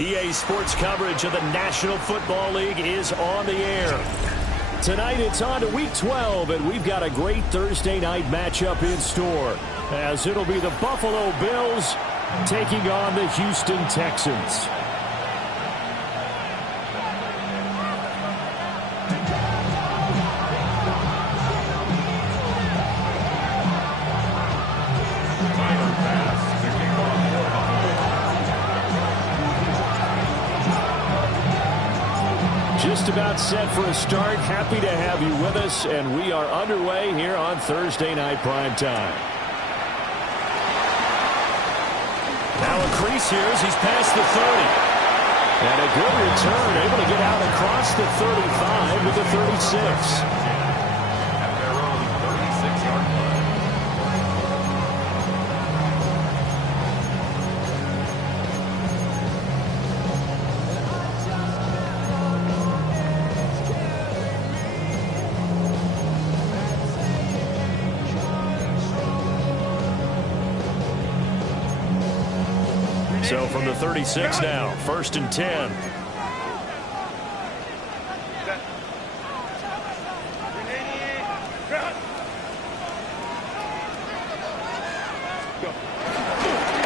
EA Sports coverage of the National Football League is on the air. Tonight it's on to Week 12, and we've got a great Thursday night matchup in store, as it'll be the Buffalo Bills taking on the Houston Texans. Just about set for a start. Happy to have you with us, and we are underway here on Thursday Night Primetime. Now a crease here as he's past the 30. And a good return, able to get out across the 35 with the 36. At their own 36-yard line. So from the 36 now, 1st and 10.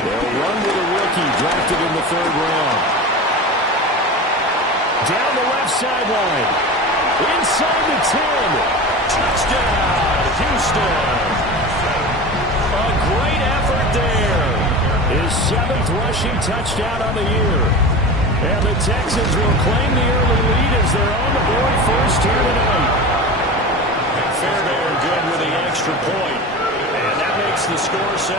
They'll run with a rookie drafted in the 3rd round. Down the left sideline. Inside the 10. Touchdown, Houston. A great effort there. His 7th rushing touchdown on the year. And the Texans will claim the early lead as they're on the board first here tonight. And Fairbairn good with the extra point. And that makes the score 7-0.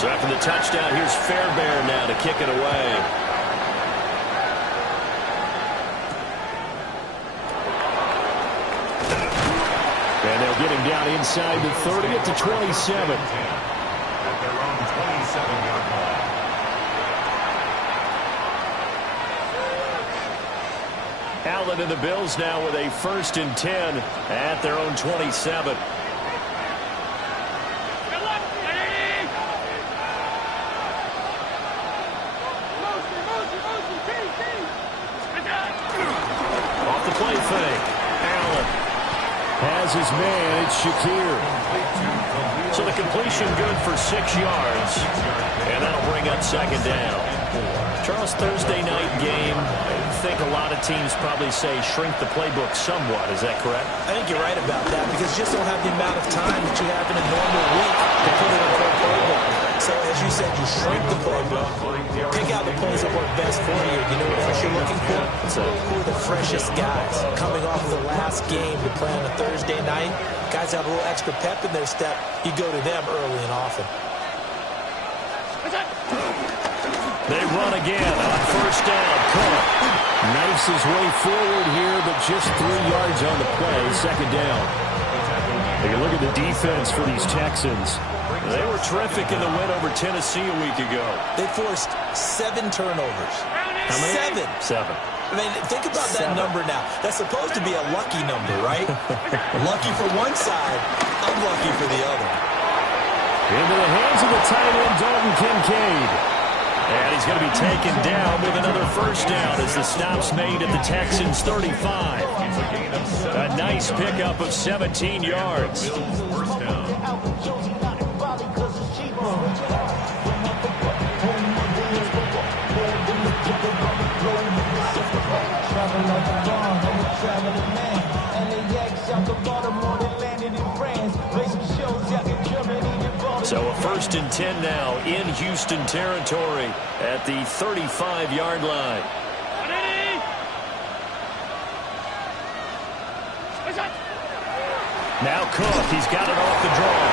So after the touchdown, here's Fairbairn now to kick it away. And they'll get him down inside the 30 at the 27. At their own 27-yard line. Allen and the Bills now with a 1st and 10 at their own 27. Off the play fake. Allen has his man. It's Shakir. So the completion good for 6 yards. And that'll bring up 2nd down. Charles, Thursday night game, I think a lot of teams probably say shrink the playbook somewhat. Is that correct? I think you're right about that because you just don't have the amount of time that you have in a normal week to put it into a playbook. So as you said, you shrink the playbook, pick out the plays that work best for you. You know what you're looking for? So who are the freshest guys coming off the last game to play on a Thursday night? Guys have a little extra pep in their step. You go to them early and often. They run again on 1st down. Cook knifes his way forward here, but just 3 yards on the play. 2nd down. Take a look at the defense for these Texans. They were terrific in the win over Tennessee a week ago. They forced 7 turnovers. How many? 7. 7. I mean, think about that number now. That's supposed to be a lucky number, right? Lucky for one side, unlucky for the other. Into the hands of the tight end, Dalton Kincaid. And he's going to be taken down with another 1st down as the stop's made at the Texans' 35. A nice pickup of 17 yards. First down. So a 1st and 10 now in Houston territory at the 35-yard line. Now Cook, he's got it off the draw.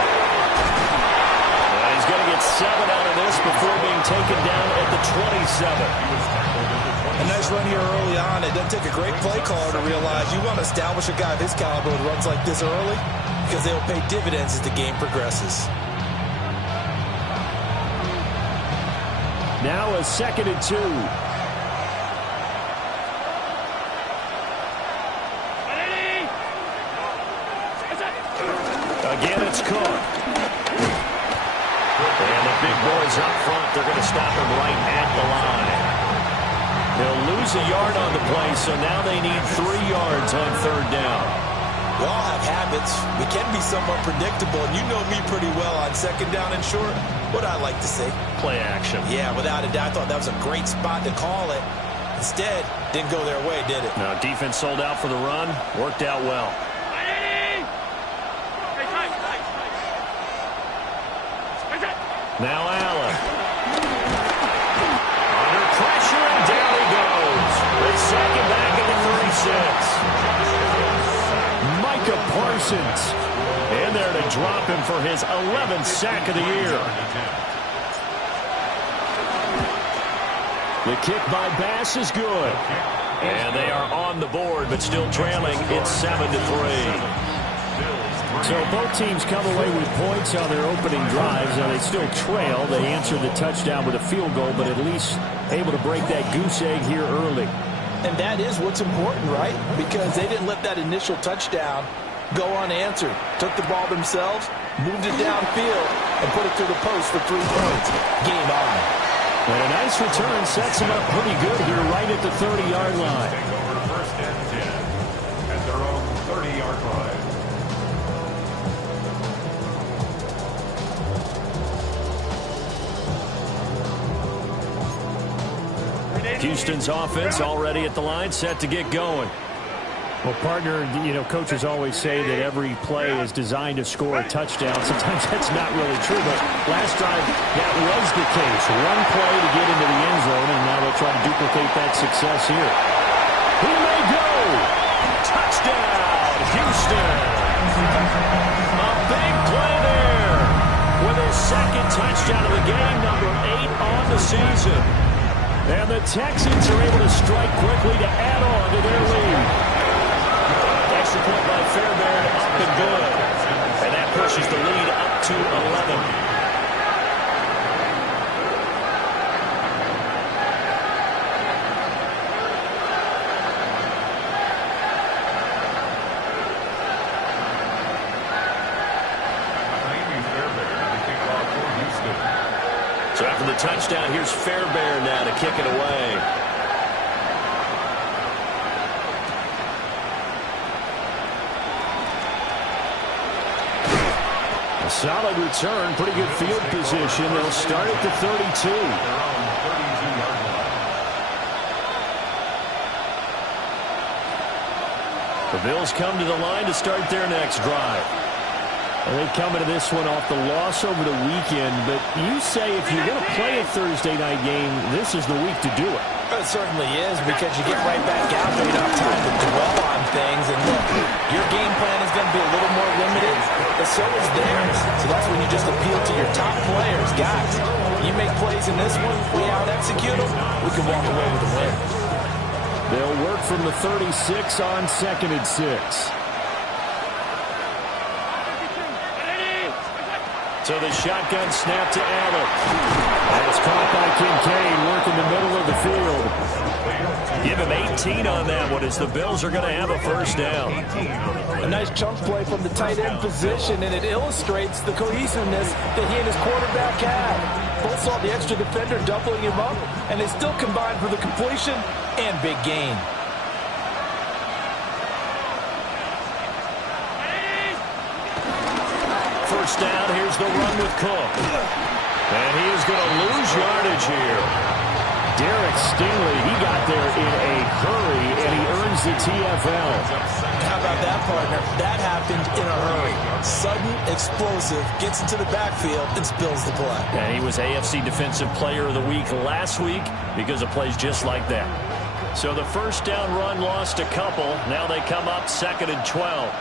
And he's going to get 7 out of this before being taken down at the 27. A nice run here early on. It doesn't take a great play caller to realize you want to establish a guy of his caliber who runs like this early because they will pay dividends as the game progresses. Now a 2nd and 2. Again, it's Cook. And the big boys up front, they're going to stop him right at the line. They'll lose a yard on the play, so now they need 3 yards on 3rd down. We all have habits. We can be somewhat predictable, and you know me pretty well on 2nd down and short. What I like to say? Play action. Yeah, without a doubt. I thought that was a great spot to call it. Instead, didn't go their way, did it? Now, defense sold out for the run. Worked out well. Now Allen. Under pressure, and down he goes. They sack him back at the 36. Micah Parsons. And there to drop him for his 11th sack of the year. The kick by Bass is good. And they are on the board, but still trailing. It's 7-3. So both teams come away with points on their opening drives. Now they still trail. They answered the touchdown with a field goal, but at least able to break that goose egg here early. And that is what's important, right? Because they didn't let that initial touchdown go unanswered. Took the ball themselves, moved it downfield, and put it to the post for 3 points. Game on. And a nice return sets them up pretty good here right at the 30-yard line. Take over 1st and 10 at their own 30-yard line. Houston's offense already at the line, set to get going. Well, partner, you know, coaches always say that every play is designed to score a touchdown. Sometimes that's not really true, but last drive, that was the case. One play to get into the end zone, and now they'll try to duplicate that success here. He may go! Touchdown, Houston! A big play there with his 2nd touchdown of the game, number 8 on the season. And the Texans are able to strike quickly to add on to their lead. Extra point by Fairbairn, up and good. And that pushes the lead up to 11. So after the touchdown, here's Fairbairn now to kick it away. A solid return, pretty good field position. They'll start at the 32. The Bills come to the line to start their next drive. And they come into this one off the loss over the weekend, but you say if you're going to play a Thursday night game, this is the week to do it. It certainly is, because you get right back out there. You don't have time to dwell on things. And look, your game plan is going to be a little more limited, but so is theirs. So that's when you just appeal to your top players. Guys, you make plays in this one, we out-execute them, we can walk away with a win. They'll work from the 36 on 2nd and 6. So the shotgun snap to Allen. And it's caught by Kincaid, working the middle of the field. Give him 18 on that one as the Bills are going to have a 1st down. A nice chunk play from the tight end position, and it illustrates the cohesiveness that he and his quarterback had. Both saw the extra defender doubling him up, and they still combined for the completion and big gain. First down, here's the run with Cook. And he is going to lose yardage here. Derek Stingley, he got there in a hurry, and he earns the TFL. How about that, partner? That happened in a hurry. Sudden, explosive, gets into the backfield, and spills the play. And he was AFC Defensive Player of the Week last week because of plays just like that. So the first down run lost a couple. Now they come up 2nd and 12.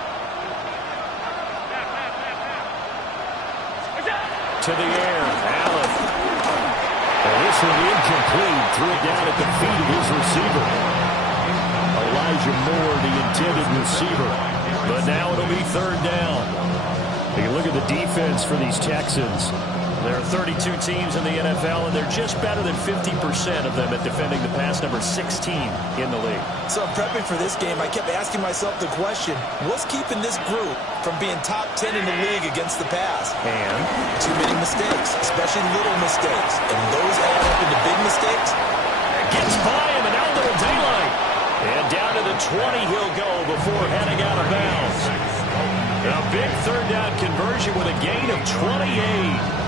To the air, Allen. And this one incomplete. Threw it down at the feet of his receiver. Elijah Moore, the intended receiver. But now it'll be 3rd down. You look at the defense for these Texans. There are 32 teams in the NFL, and they're just better than 50% of them at defending the pass, number 16 in the league. So prepping for this game, I kept asking myself the question, what's keeping this group from being top 10 in the league against the pass? And too many mistakes, especially little mistakes. And those add up into big mistakes. Gets by him, and out to the daylight. And down to the 20 he'll go before heading out of bounds. A big third down conversion with a gain of 28.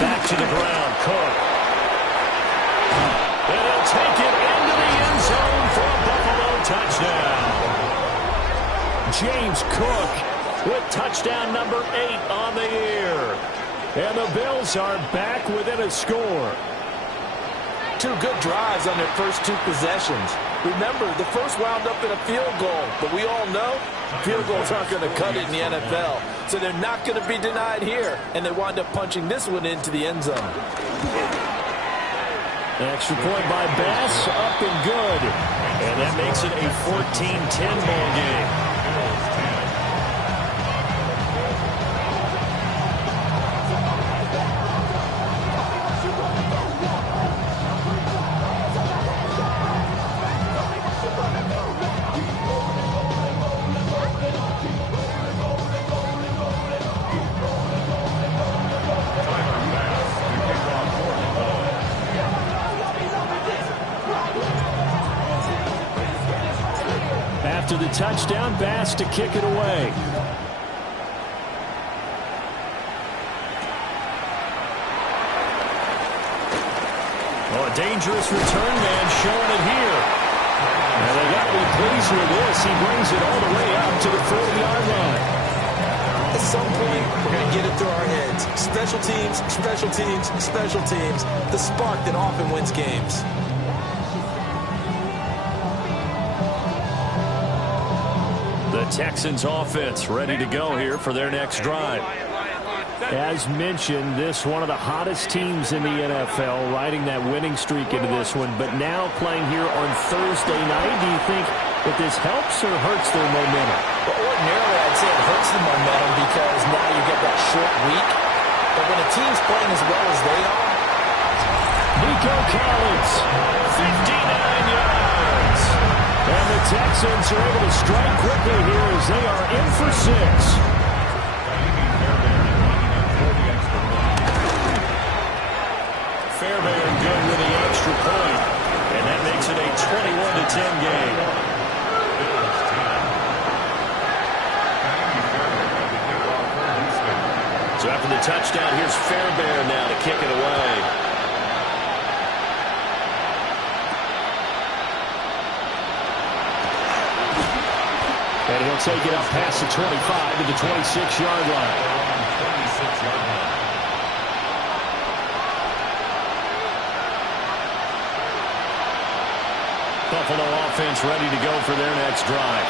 Back to the ground, Cook. And he'll take it into the end zone for a Buffalo touchdown. James Cook with touchdown number 8 on the year. And the Bills are back within a score. 2 good drives on their first 2 possessions. Remember, the first wound up in a field goal, but we all know field goals aren't going to cut it in the NFL. So they're not going to be denied here, and they wind up punching this one into the end zone. Extra point by Bass, up and good. And that makes it a 14-10 ball game. After the touchdown, Bass to kick it away. Oh, a dangerous return man showing it here. And they got to be pleased with this. He brings it all the way up to the 40-yard line. At some point, we're going to get it through our heads. Special teams, special teams, special teams. The spark that often wins games. The Texans offense ready to go here for their next drive. As mentioned, this one of the hottest teams in the NFL, riding that winning streak into this one, but now playing here on Thursday night. Do you think that this helps or hurts their momentum? Well, ordinarily, I'd say it hurts the momentum because now you get that short week. But when a team's playing as well as they are, Nico Collins, 59 yards. And the Texans are able to strike quickly here as they are in for 6. Fairbairn good with the extra point. And that makes it a 21-10 game. So after the touchdown, here's Fairbairn now to kick it away. And he'll take it up past the 25 to the 26-yard line. Buffalo offense ready to go for their next drive.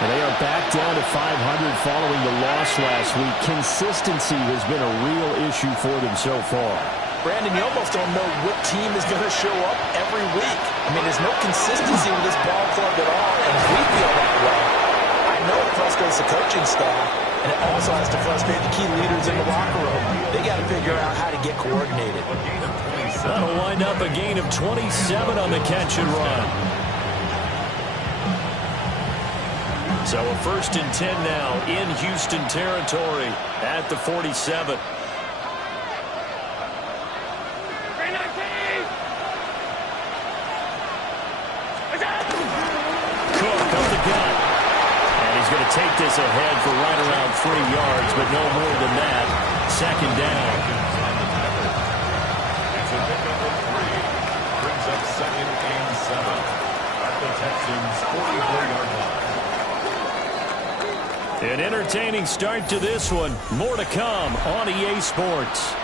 And they are back down to 500 following the loss last week. Consistency has been a real issue for them so far. Brandon, you almost don't know what team is going to show up every week. I mean, there's no consistency with this ball club at all, and we feel that way. I know it frustrates the coaching staff, and it also has to frustrate the key leaders in the locker room. They got to figure out how to get coordinated. That'll wind up a gain of 27 on the catch and run. So a 1st and 10 now in Houston territory at the 47. Going to take this ahead for right around 3 yards, but no more than that. 2nd down. It's a pickup of 3. Brings up 2nd and 7 at the Texans' 44-yard line. An entertaining start to this one. More to come on EA Sports.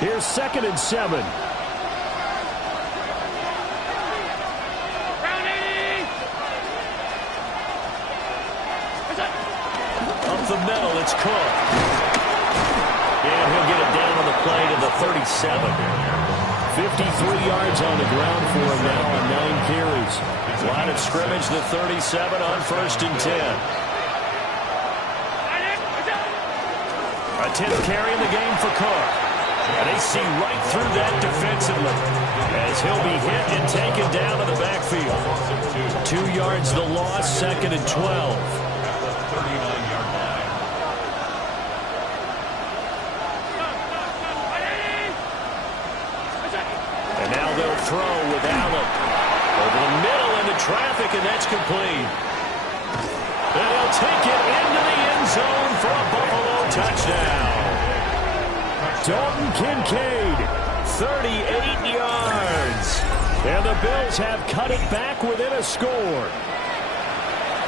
Here's 2nd and 7. The middle, it's Cook. And he'll get it down on the play to the 37. 53 yards on the ground for him now on 9 carries. Line of scrimmage, the 37 on 1st and 10. A 10th carry in the game for Cook. And they see right through that defensively as he'll be hit and taken down to the backfield. 2 yards the loss, 2nd and 12. And now they'll throw with Allen. Over the middle into traffic, and that's complete. And he'll take it into the end zone for a Buffalo touchdown. Dalton Kincaid, 38 yards. And the Bills have cut it back within a score.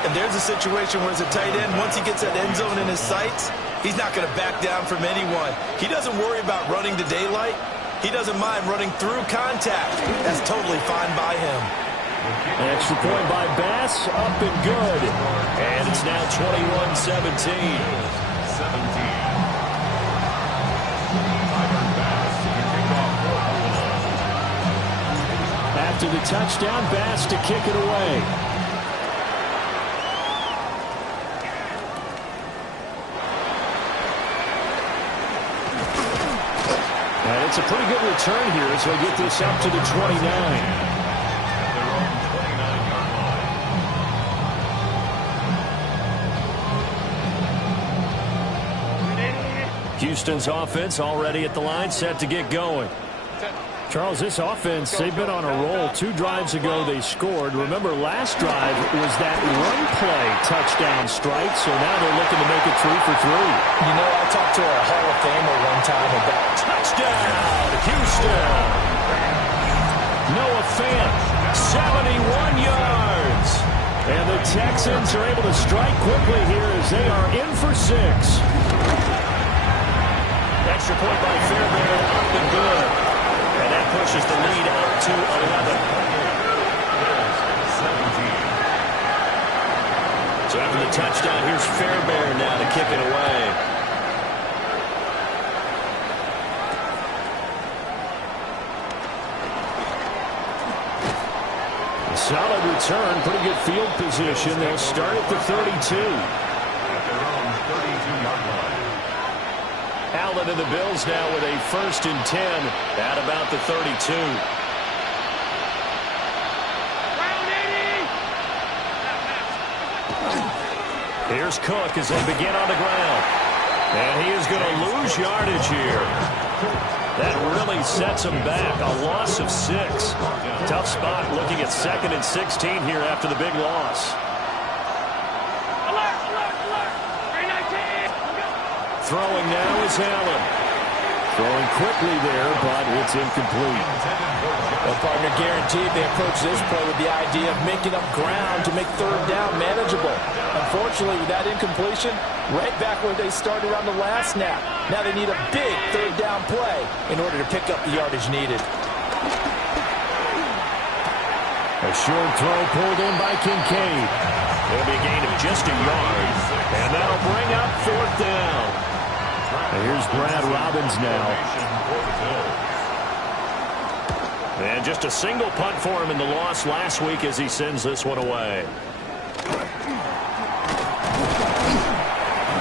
And there's a situation where as a tight end, once he gets that end zone in his sights, he's not going to back down from anyone. He doesn't worry about running to daylight. He doesn't mind running through contact. That's totally fine by him. An extra point by Bass, up and good. And it's now 21-17. After the touchdown, Bass to kick it away. And it's a pretty good return here as they get this up to the 29. Houston's offense already at the line, set to get going. Charles, this offense, they've been on a roll. 2 drives ago, they scored. Remember, last drive was that run play touchdown strike, so now they're looking to make it 3 for 3. You know, I talked to a Hall of Famer one time about touchdown, Houston. Noah Fant, 71 yards. And the Texans are able to strike quickly here as they are in for 6. Extra point by Fairbairn, up and good. And that pushes the lead out to 11. So after the touchdown, here's Fairbairn now to kick it away. A solid return, pretty good field position. They'll start at the 32. Allen and the Bills now with a 1st and 10 at about the 32. Here's Cook as they begin on the ground. And he is going to lose yardage here. That really sets him back. A loss of 6. Tough spot looking at 2nd and 16 here after the big loss. Throwing now is Allen. Throwing quickly there, but it's incomplete. Well, partner, guaranteed they approach this play with the idea of making up ground to make 3rd down manageable. Unfortunately, with that incompletion, right back where they started on the last snap. Now they need a big 3rd down play in order to pick up the yardage needed. A short throw pulled in by Kincaid. It'll be a gain of just a yard, and that'll bring up 4th down. And here's Brad Robbins now. And just a single punt for him in the loss last week as he sends this one away.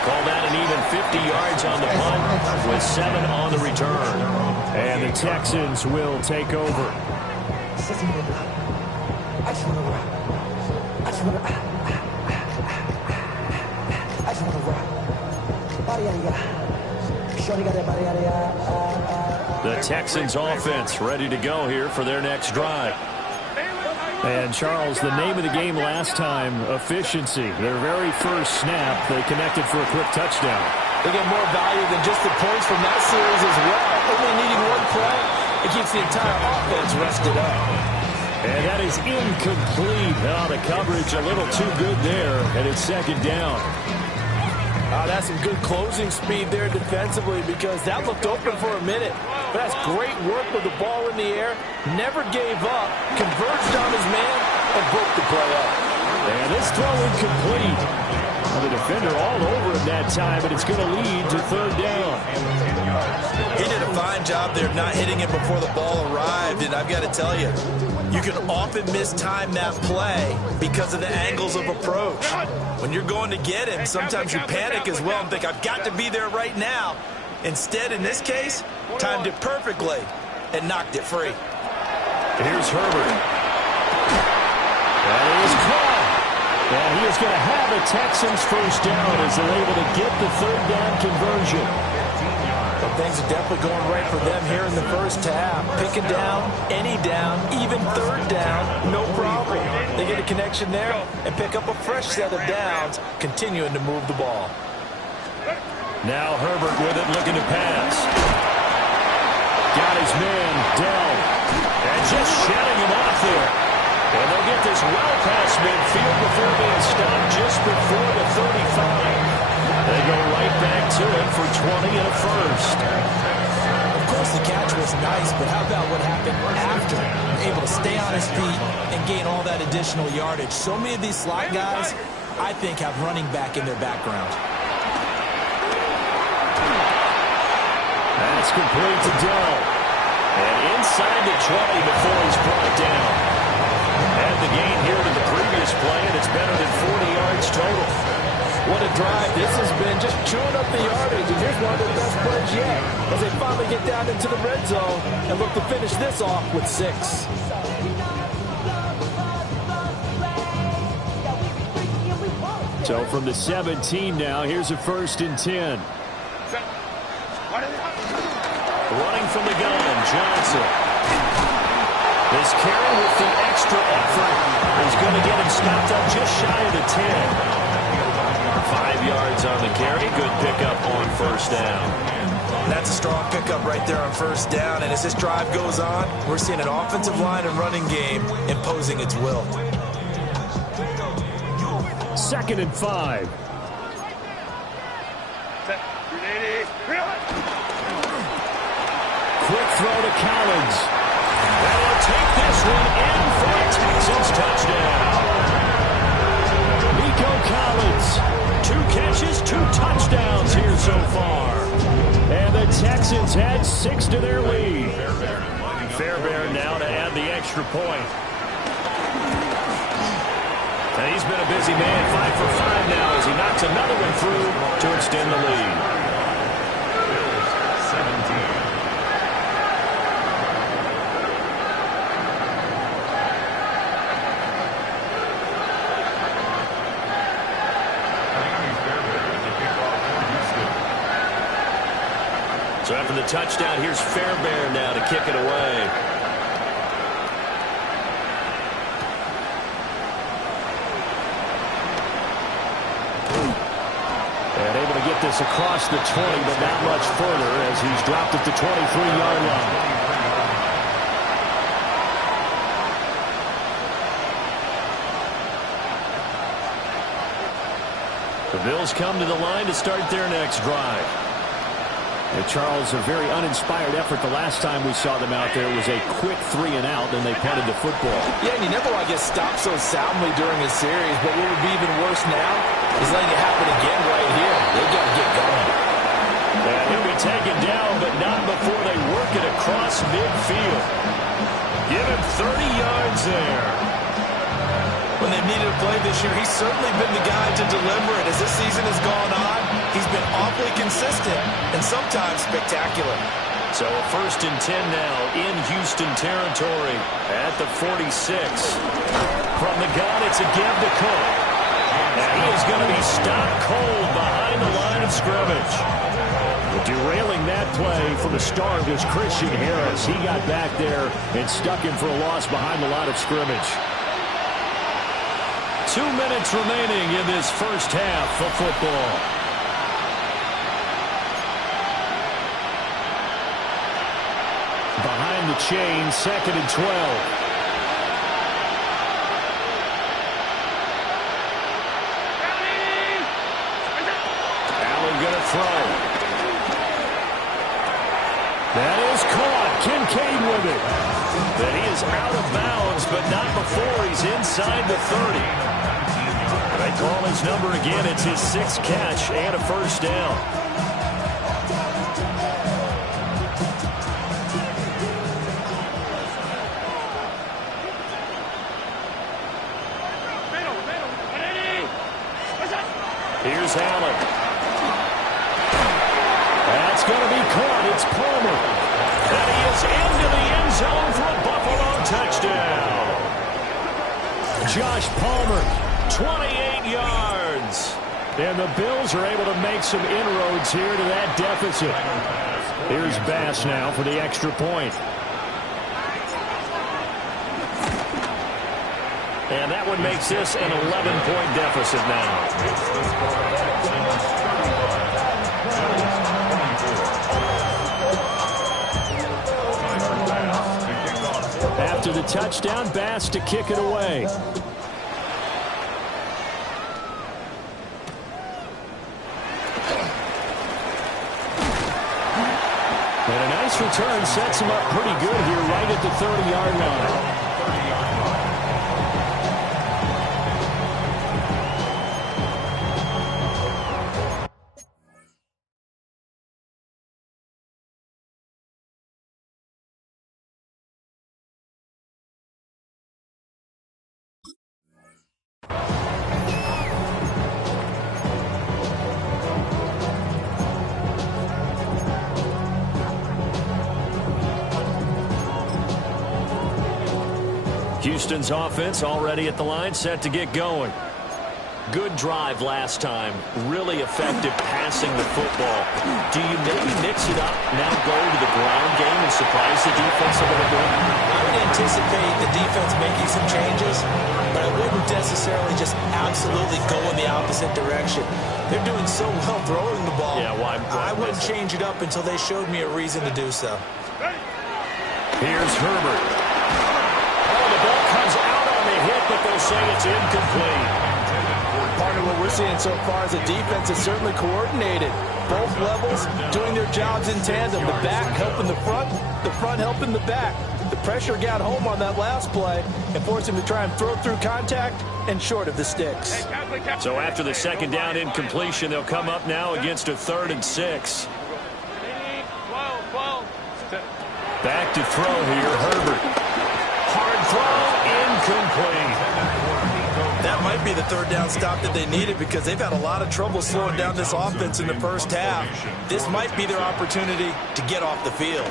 Call that an even 50 yards on the punt with 7 on the return. And the Texans will take over. The Texans offense ready to go here for their next drive. And Charles, the name of the game last time, efficiency. Their very first snap, they connected for a quick touchdown. They get more value than just the points from that series as well. Only needing one play, it keeps the entire offense rested up. And that is incomplete. Oh, the coverage a little too good there, and it's 2nd down. That's some good closing speed there defensively because that looked open for a minute. But that's great work with the ball in the air. Never gave up, converged on his man, and broke the play up. And this throw incomplete. Well, the defender all over him that time, but it's going to lead to 3rd down. He did a fine fine job there not hitting it before the ball arrived. And I've got to tell you, you can often mistime that play because of the angles of approach. When you're going to get him, sometimes you panic as well and think, I've got to be there right now. Instead, in this case, timed it perfectly and knocked it free. Here's Herbert. That is caught. And he is going to have a Texans first down as they're able to get the third down conversion. But things are definitely going right for them here in the first half. Pick a down, any down, even third down, no problem. They get a connection there and pick up a fresh set of downs, continuing to move the ball. Now Herbert with it, looking to pass. Got his man, Dell. And just shedding him off there. And they'll get this well past midfield before being stopped just before the 35. They go right back to it for 20 and a first. Of course, the catch was nice, but how about what happened after? Able to stay on his feet and gain all that additional yardage. So many of these slot guys, I think, have running back in their background. That's complete to Dell. And inside the 20 before he's brought down. Add the gain here to the previous play, and it's better than 40 yards total. What a drive this has been, just chewing up the yardage, and here's one of their best plays yet as they finally get down into the red zone and look to finish this off with 6. So from the 17 now, here's a 1st and 10. Running from the gun, Johnson. This carry with the extra effort is going to get him stopped up just shy of the 10. 5 yards on the carry. Good pickup on first down. That's a strong pickup right there on first down. And as this drive goes on, we're seeing an offensive line and running game imposing its will. 2nd and 5. Quick throw to Collins. And he'll take this one in for a Texans touchdown. Nico Collins. 2 catches, 2 touchdowns here so far. And the Texans had 6 to their lead. Fairbairn now to add the extra point. And he's been a busy man, 5 for 5 now as he knocks another one through to extend the lead. 17. So after the touchdown, here's Fairbairn now to kick it away. And able to get this across the 20, but not much further as he's dropped at the 23-yard line. The Bills come to the line to start their next drive. Charles, a very uninspired effort the last time we saw them out there was a quick 3-and-out, and they punted the football. Yeah, and you never want to get stopped so soundly during a series, but what would be even worse now is letting it happen again right here. They've got to get going. And he'll be taken down, but not before they work it across midfield. Give him 30 yards there. When they've needed a play this year, he's certainly been the guy to deliver it. As this season has gone on, he's been awfully consistent and sometimes spectacular. So a 1st and 10 now in Houston territory at the 46. From the gun, it's a give to Cook. And he is going to be stopped cold behind the line of scrimmage. Derailing that play from the start was Christian Harris. He got back there and stuck him for a loss behind the line of scrimmage. 2 minutes remaining in this first half of football. Behind the chain, 2nd and 12. Allen going to throw. That is caught. Kincaid with it. That he is out of bounds, but not before he's inside the 30. They call his number again. It's his 6th catch and a first down. Josh Palmer, 28 yards. And the Bills are able to make some inroads here to that deficit. Here's Bass now for the extra point. And that one makes this an 11-point deficit now. After the touchdown, Bass to kick it away. And a nice return sets him up pretty good here right at the 30-yard line. Houston's offense already at the line, set to get going. Good drive last time. Really effective passing the football. Do you maybe mix it up, now go to the ground game and surprise the defense a little bit? I would anticipate the defense making some changes, but I wouldn't necessarily just absolutely go in the opposite direction. They're doing so well throwing the ball. Yeah, why I wouldn't change it up until they showed me a reason to do so. Here's Herbert. Comes out on the hit, but they'll say it's incomplete. Part of what we're seeing so far is the defense is certainly coordinated. Both levels doing their jobs in tandem. The back helping the front helping the back. The pressure got home on that last play and forced him to try and throw through contact and short of the sticks. So after the second down incompletion, they'll come up now against a 3rd and 6. Back to throw here, Herbert. Hard throw, incomplete. That might be the 3rd down stop that they needed because they've had a lot of trouble slowing down this offense in the first half. This might be their opportunity to get off the field.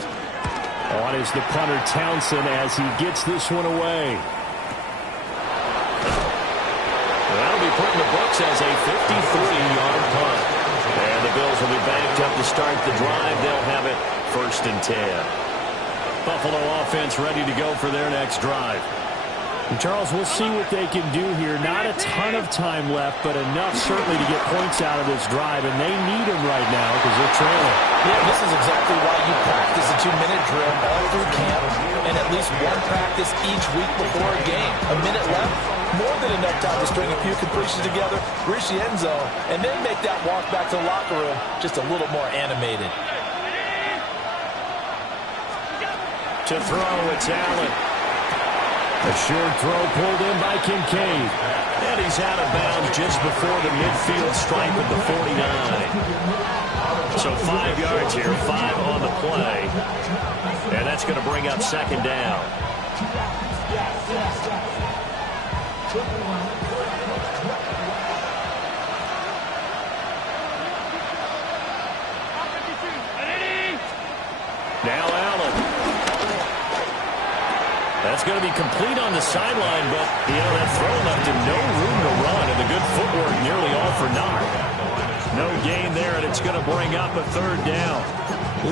On is the punter Townsend as he gets this one away. That'll be put in the books as a 53-yard punt. And the Bills will be backed up to start the drive. They'll have it 1st and 10. Buffalo offense ready to go for their next drive. And Charles, we'll see what they can do here. Not a ton of time left, but enough certainly to get points out of this drive, and they need them right now because they're trailing. Yeah, this is exactly why you practice a 2-minute drill all through camp and at least one practice each week before a game. A minute left, more than enough time to string a few completions together, reach the end zone, and then make that walk back to the locker room just a little more animated. To throw, it's Allen. A short throw pulled in by Kincaid. And he's out of bounds just before the midfield stripe of the 49. So 5 yards here, 5 on the play. And that's going to bring up 2nd down. Now Allen. That's going to be complete on the sideline, but, that throw left him no room to run, and the good footwork nearly all for naught. No gain there, and it's going to bring up a 3rd down.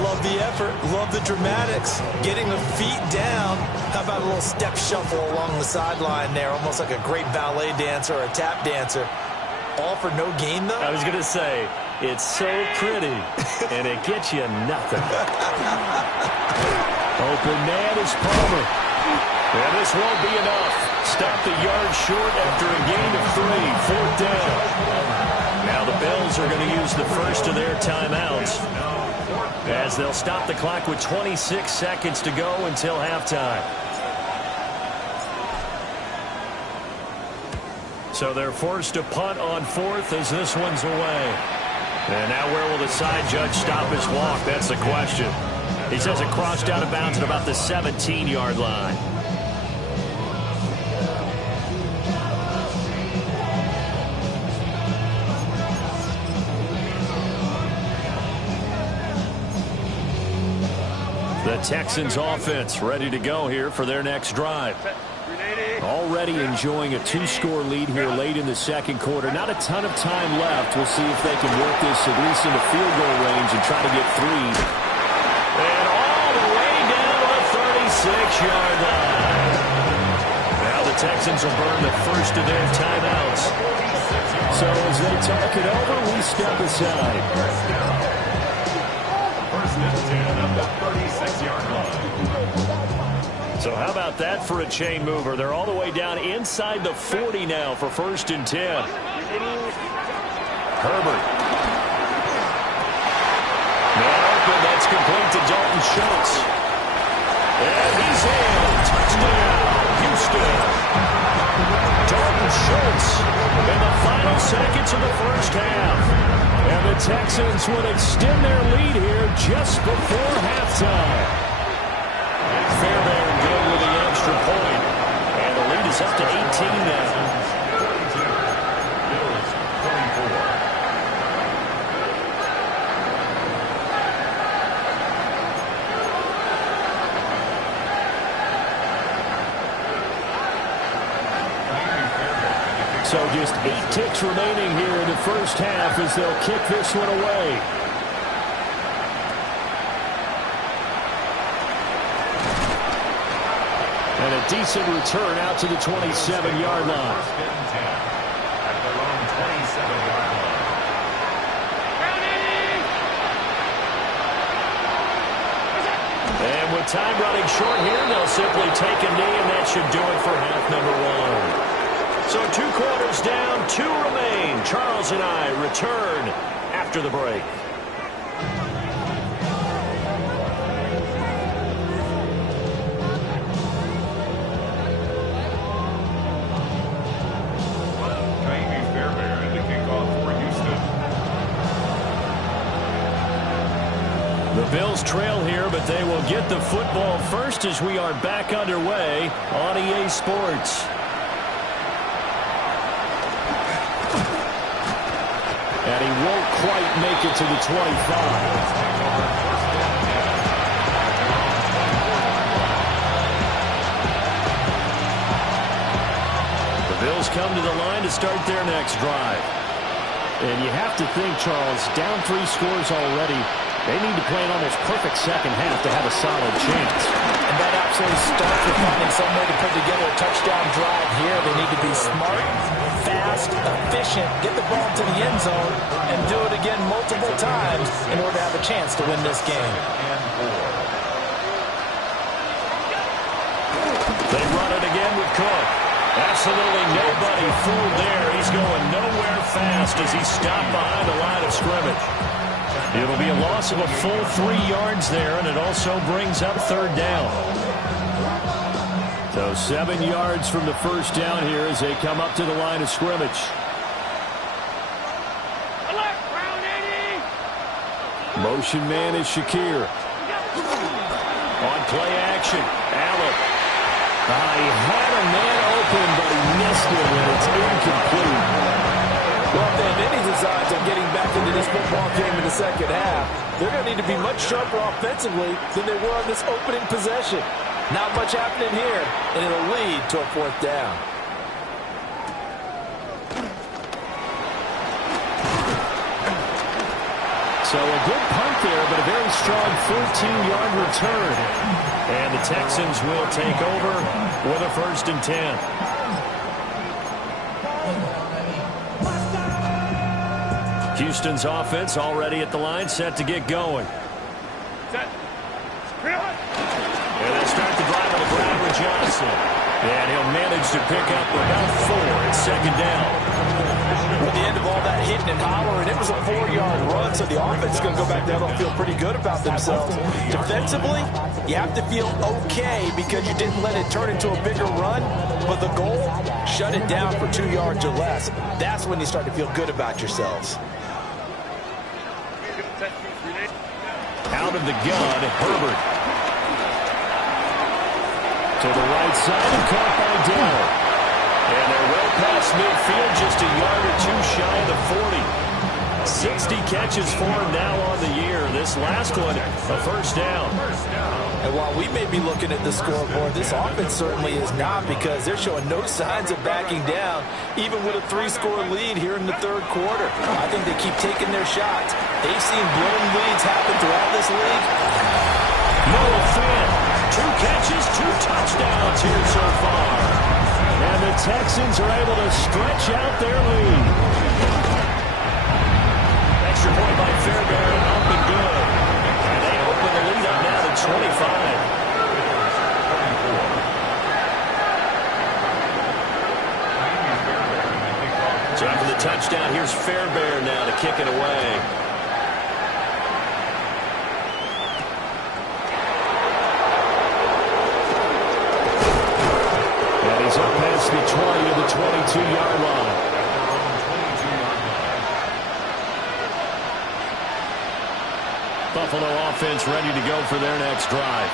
Love the effort, love the dramatics, getting the feet down. How about a little step shuffle along the sideline there, almost like a great ballet dancer or a tap dancer. All for no gain, though? I was going to say, it's so pretty, and it gets you nothing. Open man is Palmer. And this won't be enough. Stop the yard short after a gain of 3. 4th down. Now the Bills are going to use the first of their timeouts as they'll stop the clock with 26 seconds to go until halftime. So they're forced to punt on 4th as this one's away. And now where will the side judge stop his walk? That's the question. He says it crossed out of bounds at about the 17-yard line. The Texans offense ready to go here for their next drive. Already enjoying a two-score lead here late in the second quarter. Not a ton of time left. We'll see if they can work this at least into field goal range and try to get three. And all the way down to the 36-yard line. Now the Texans will burn the first of their timeouts. So as they talk it over, we step aside. First and 10 at the 36-yard line. So how about that for a chain mover? They're all the way down inside the 40 now for first and 10. Herbert. Man open, that's complete to Dalton Schultz. And he's in. Touchdown, Houston. Dalton Schultz in the final seconds of the first half. And the Texans will extend their lead here just before halftime. Fairbairn good with the extra point. And the lead is up to 18 now. Bills 34. So just 8 ticks remaining here in the first half as they'll kick this one away. And a decent return out to the 27-yard line. First and 10 at their own 27-yard line. And with time running short here, they'll simply take a knee, and that should do it for half number one. So 2 quarters down, 2 remain. Charles and I return after the break. Jamie Fairbairn to kick off for Houston. The Bills trail here, but they will get the football first as we are back underway on EA Sports. And he won't quite make it to the 25. The Bills come to the line to start their next drive. And you have to think, Charles, down 3 scores already. They need to play an almost perfect second half to have a solid chance. And that absolutely starts with finding some way to put together a touchdown drive here. They need to be smart, fast, efficient, get the ball to the end zone, and do it again multiple times in order to have a chance to win this game. They run it again with Cook. Absolutely nobody fooled there. He's going nowhere fast as he stopped behind the line of scrimmage. It'll be a loss of a full 3 yards there, and it also brings up third down. So 7 yards from the first down here as they come up to the line of scrimmage. Motion man is Shakir. On play action, Allen. He had a man open, but he missed it, and it's incomplete. Well, if they have any designs on getting back into this football game in the second half, they're going to need to be much sharper offensively than they were on this opening possession. Not much happening here, and it'll lead to a 4th down. So a good punt there, but a very strong 14-yard return. And the Texans will take over with a 1st and 10. Houston's offense already at the line, set to get going. And they start the drive on the ground with Johnson. And he'll manage to pick up about 4 at second down. At the end of all that hitting and hollering, it was a 4-yard run, so the offense is going to go back down and feel pretty good about themselves. Defensively, you have to feel okay because you didn't let it turn into a bigger run, but the goal, shut it down for 2 yards or less. That's when you start to feel good about yourselves. Out of the gun, Herbert. To the right side and caught by Dell. And they're well past midfield, just a yard or 2 shy of the 40. 60 catches for him now on the year. This last one, a first down. And while we may be looking at the scoreboard, this offense certainly is not, because they're showing no signs of backing down, even with a 3-score lead here in the third quarter. I think they keep taking their shots. They've seen blown leads happen throughout this league. Noah Fant, 2 catches, 2 touchdowns here so far. And the Texans are able to stretch out their lead. Extra point by Fairbairn, up and good. And they open the lead up now to 25. So after the touchdown, here's Fairbairn now to kick it away. He's up past the 20 to the 22-yard line. Buffalo offense ready to go for their next drive.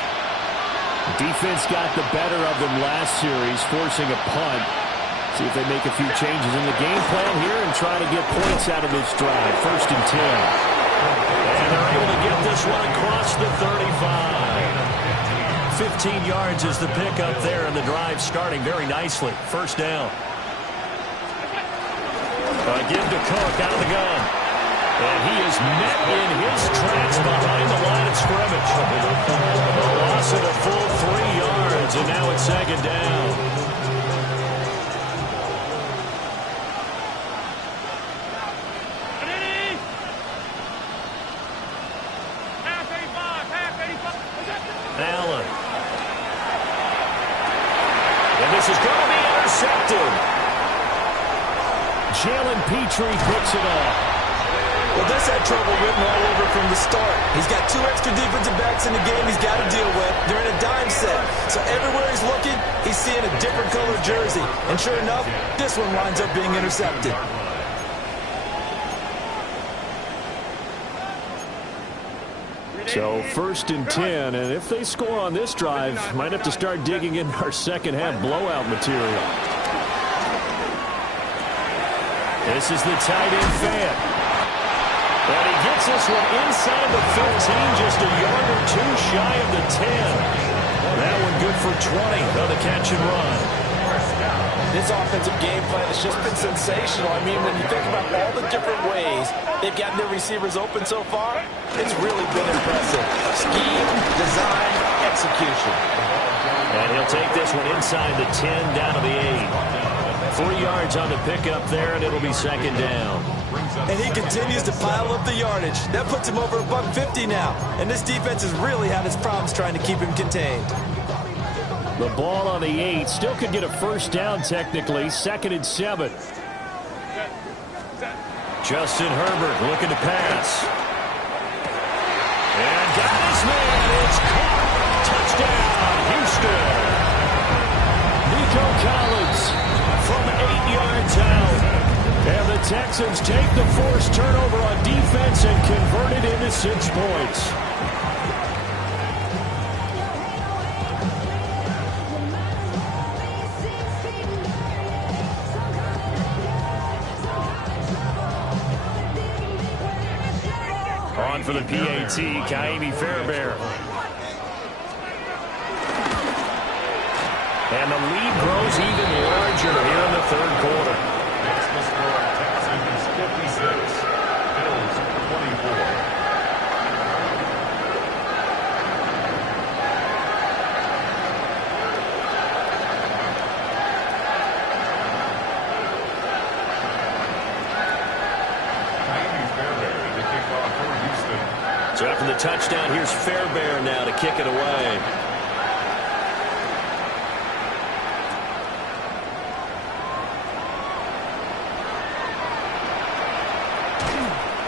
Defense got the better of them last series, forcing a punt. See if they make a few changes in the game plan here and try to get points out of this drive. 1st and 10. And they're able to get this one across the 35. 15 yards is the pickup there, and the drive starting very nicely. First down. Give to Cook out of the gun. And he is met in his tracks behind the line of scrimmage. A loss of a full 3 yards, and now it's 2nd down. Allen. And this is going to be intercepted. Jalen Petrie picks it up. Well, this had trouble written all over from the start. He's got 2 extra defensive backs in the game he's got to deal with. They're in a dime set. So everywhere he's looking, he's seeing a different color jersey. And sure enough, this one winds up being intercepted. So 1st and 10, and if they score on this drive, might have to start digging in our second-half blowout material. This is the tight end Fant. And he gets this one inside the 15, just a yard or 2 shy of the 10. That one good for 20 on the catch and run. This offensive game plan has just been sensational. I mean, when you think about all the different ways they've gotten their receivers open so far, it's really been impressive. Scheme, design, execution. And he'll take this one inside the 10, down to the 8. 4 yards on the pickup there, and it'll be 2nd down. And he continues to pile up the yardage. That puts him over $150 now. And this defense has really had its problems trying to keep him contained. The ball on the 8. Still could get a first down technically. 2nd and 7. Justin Herbert looking to pass. And got his man. It's caught. Touchdown, Houston. Nico Collins from 8 yards out. And the Texans take the forced turnover on defense and convert it into 6 points. On for the PAT, Kaimi Fairbairn. And the lead grows even larger here in the 3rd quarter. Makes the score Texans 56, Bills 24. So after the touchdown, here's Fairbairn now to kick it away.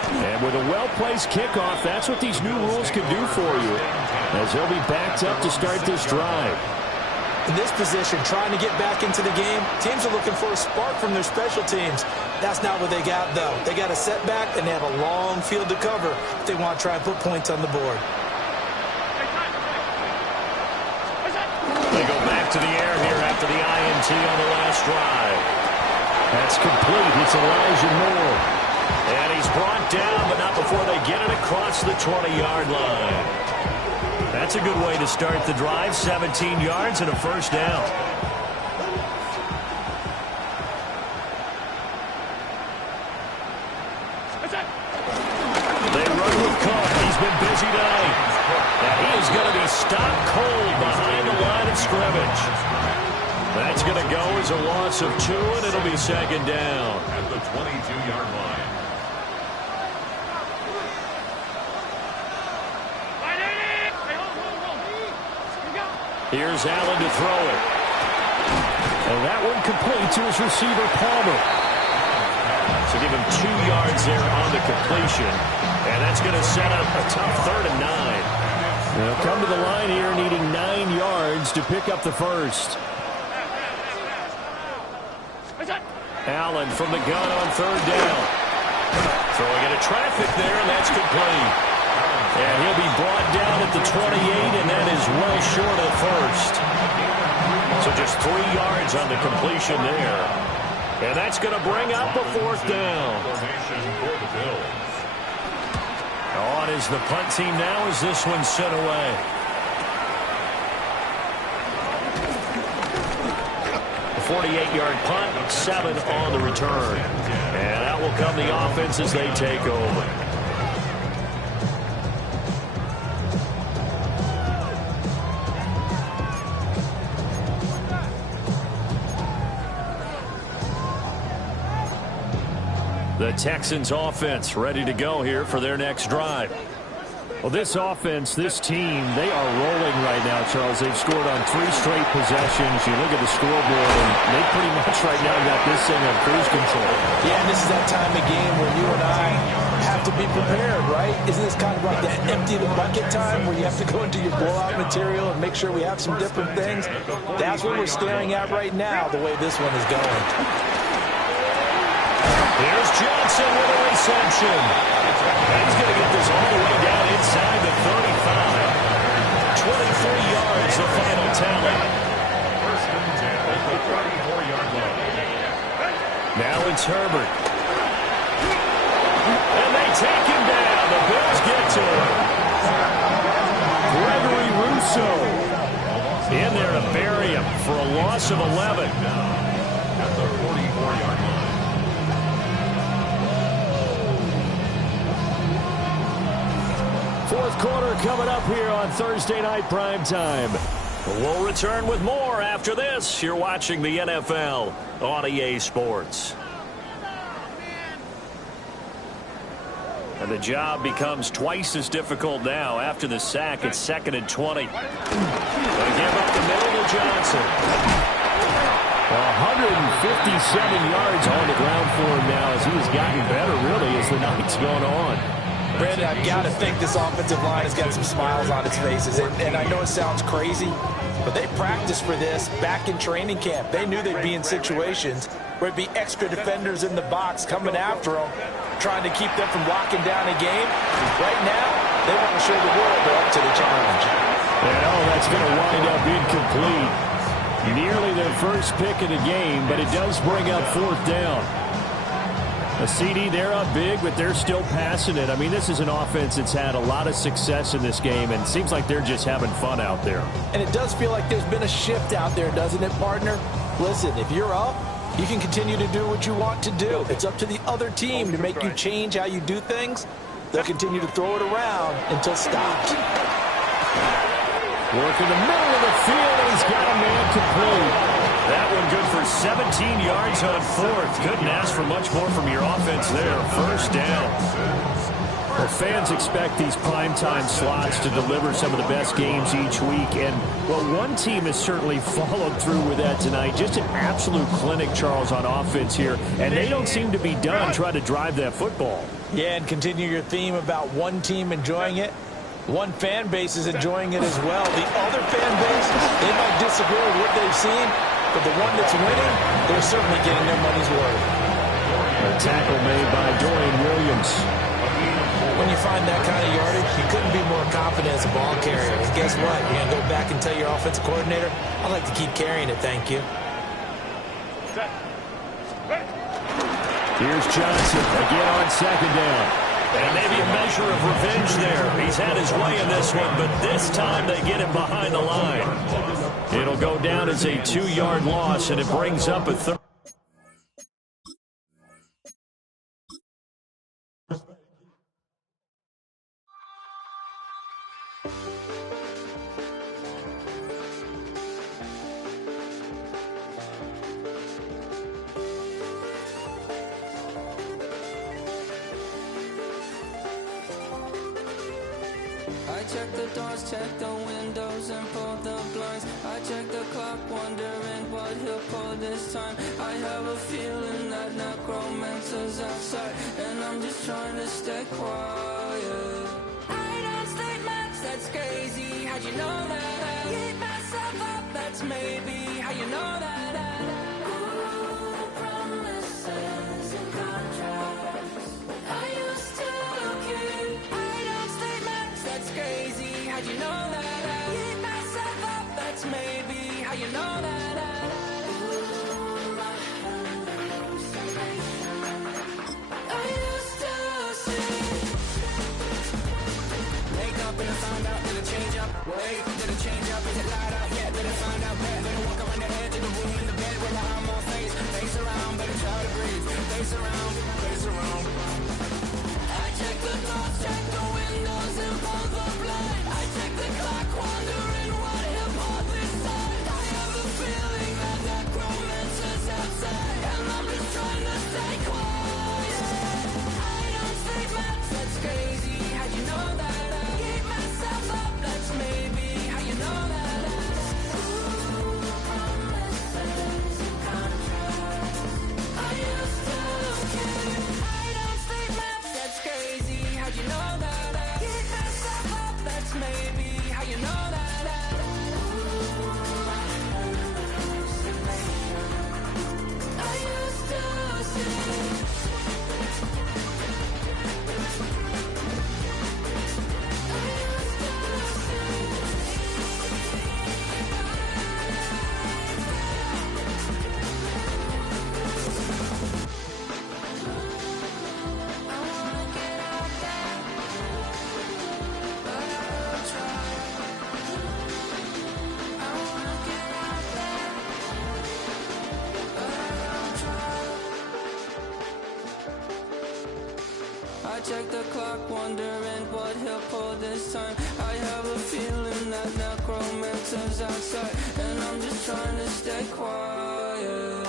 And with a well-placed kickoff, that's what these new rules can do for you, as they'll be backed up to start this drive. In this position, trying to get back into the game, teams are looking for a spark from their special teams. That's not what they got, though. They got a setback, and they have a long field to cover if they want to try and put points on the board. They go back to the air here after the INT on the last drive. That's complete. It's Elijah Moore. And he's brought down, but not before they get it across the 20-yard line. That's a good way to start the drive. 17 yards and a first down. They run with Cook. He's been busy tonight. And he is going to be stopped cold behind the line of scrimmage. That's going to go as a loss of 2, and it'll be second down. At the 22-yard line. Here's Allen to throw it. And that one complete to his receiver, Palmer. So give him 2 yards there on the completion. And that's going to set up a tough 3rd and 9. They'll come to the line here needing 9 yards to pick up the first. Allen from the gun on 3rd down. Throwing into traffic there, and that's complete. And he'll be brought down at the 28, and that is well short of first. So just 3 yards on the completion there. And that's going to bring up a 4th down. On is the punt team now as this one's sent away. A 48-yard punt, 7 on the return. And out will come the offense as they take over. The Texans offense ready to go here for their next drive. Well, this offense, this team, they are rolling right now, Charles. They've scored on 3 straight possessions. You look at the scoreboard, and they pretty much right now got this thing on cruise control. Yeah, and this is that time of game where you and I have to be prepared, right? Isn't this kind of like that empty the bucket time where you have to go into your blowout material and make sure we have some different things? That's what we're staring at right now, the way this one is going. Here's Johnson with a reception. He's going to get this all the way down inside the 35. 23 yards, the final tally. First and 10 at the 34-yard line. Now it's Herbert. And they take him down. The Bills get to him. Gregory Rousseau in there to bury him for a loss of 11. At the 44-yard line. Fourth quarter coming up here on Thursday Night Primetime. We'll return with more after this. You're watching the NFL on EA Sports. And the job becomes twice as difficult now after the sack. It's 2nd and 20. Going to give up the middle to Johnson. 157 yards on the ground for him now as he has gotten better, really, as the night's going on. Brandon, I've got to think this offensive line has got some smiles on its faces. And I know it sounds crazy, but they practiced for this back in training camp. They knew they'd be in situations where it'd be extra defenders in the box coming after them, trying to keep them from locking down a game. Right now, they want to show the world they're up to the challenge. And that's going to wind up incomplete. Nearly their first pick of the game, but it does bring up 4th down. A CD, they're up big, but they're still passing it. I mean, this is an offense that's had a lot of success in this game, and it seems like they're just having fun out there. And it does feel like there's been a shift out there, doesn't it, partner? Listen, if you're up, you can continue to do what you want to do. It's up to the other team to make you change how you do things. They'll continue to throw it around until stopped. Work in the middle of the field, and he's got a man complete. That one good for 17 yards on 4th. Couldn't ask for much more from your offense there. First down. Well, fans expect these primetime slots to deliver some of the best games each week. And, well, one team has certainly followed through with that tonight. Just an absolute clinic, Charles, on offense here. And they don't seem to be done trying to drive that football. Yeah, and continue your theme about one team enjoying it. One fan base is enjoying it as well. The other fan base, they might disagree with what they've seen, but the one that's winning, they're certainly getting their money's worth. A tackle made by Dorian Williams. When you find that kind of yardage, you couldn't be more confident as a ball carrier. And guess what? You're going to go back and tell your offensive coordinator, I'd like to keep carrying it, thank you. Here's Johnson again on second down. And maybe a measure of revenge there. He's had his way in this one, but this time they get him behind the line. It'll go down as a 2-yard loss, and it brings up a third. Check the doors, check the windows, and pull the blinds. I check the clock, wondering what he'll pull this time. I have a feeling that necromancer's outside, and I'm just trying to stay quiet. I don't state much, that's crazy. How'd you know that? I keep myself up, that's maybe how you know that. Ooh, promises and contracts I used to keep. I don't state much, that's crazy. How'd you know that? I keep myself up, that's maybe how you know that. Ooh, my hallucination I used to see. Wake up and I find out, did it change up? Wait, did it change up? Is it light up? Yeah, did it find out? Better walk around the edge of the room in the bed with my arm on face. Face around, better try to breathe. Face around, face around. I check the doors, check the windows, and pull the blind. I check the clock, wondering what he'll pull this time. I have a feeling that necromancer's outside, and I'm just trying to stay quiet. I don't say much, that's crazy. How'd you know that? I keep myself up, that's maybe how you know that. Ooh, promises and contracts I used to keep. I don't say much, that's crazy. How'd you know that? I keep myself up, that's maybe how you know that. Ooh, my hallucination I used to see. I check the clock, wondering what he'll pull this time. I have a feeling that necromancer's outside, and I'm just trying to stay quiet.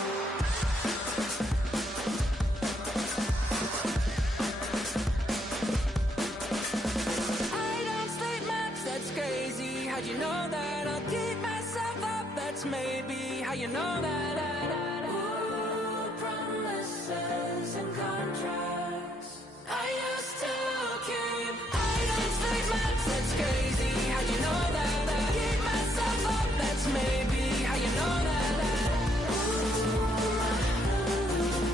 I don't sleep much, that's crazy. How'd you know that? I'll keep myself up, that's maybe how you know that. Ooh, promises and contracts I used to keep. I don't sleep much, that's crazy. How'd you know that? I keep myself up, that's maybe how you know that. Ooh, my hallucination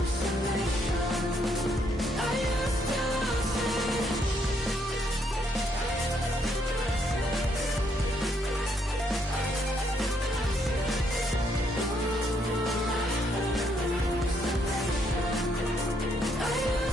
I used to see. Ooh, my hallucination I used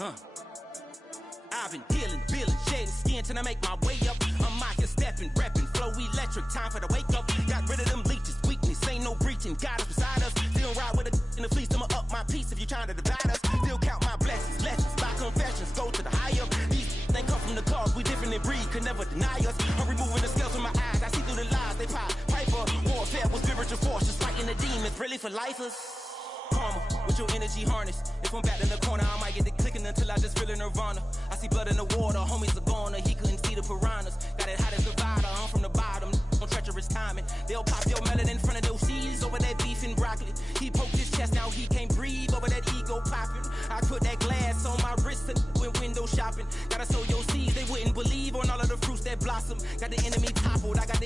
I've been dealing, feeling, shedding skin till I make my way up. I'm out here stepping, repping, flow electric, time for the wake up. Got rid of them leeches, weakness, ain't no breaching. God is beside us, still ride with a in the fleece. I'ma up my piece if you trying to divide us. Still count my blessings, lessons, by confessions, go to the higher. These they come from the cause, we different in breed, could never deny us. I'm removing the scales from my eyes, I see through the lies they pop. Piper, warfare with spiritual force, just fighting the demons, really for lifers. Karma, with your energy harness. If I'm back in the corner, I might get the clicking until I just feel a nirvana. I see blood in the water, homies are gone, he couldn't see the piranhas. Got it hot as Nevada, I'm from the bottom, on treacherous timing. They'll pop your melon in front of those seeds over that beef and broccoli. He poked his chest, now he can't breathe over that ego popping. I put that glass on my wrist and went window shopping. Gotta sow your seeds, they wouldn't believe on all of the fruits that blossom. Got the enemy toppled, I got the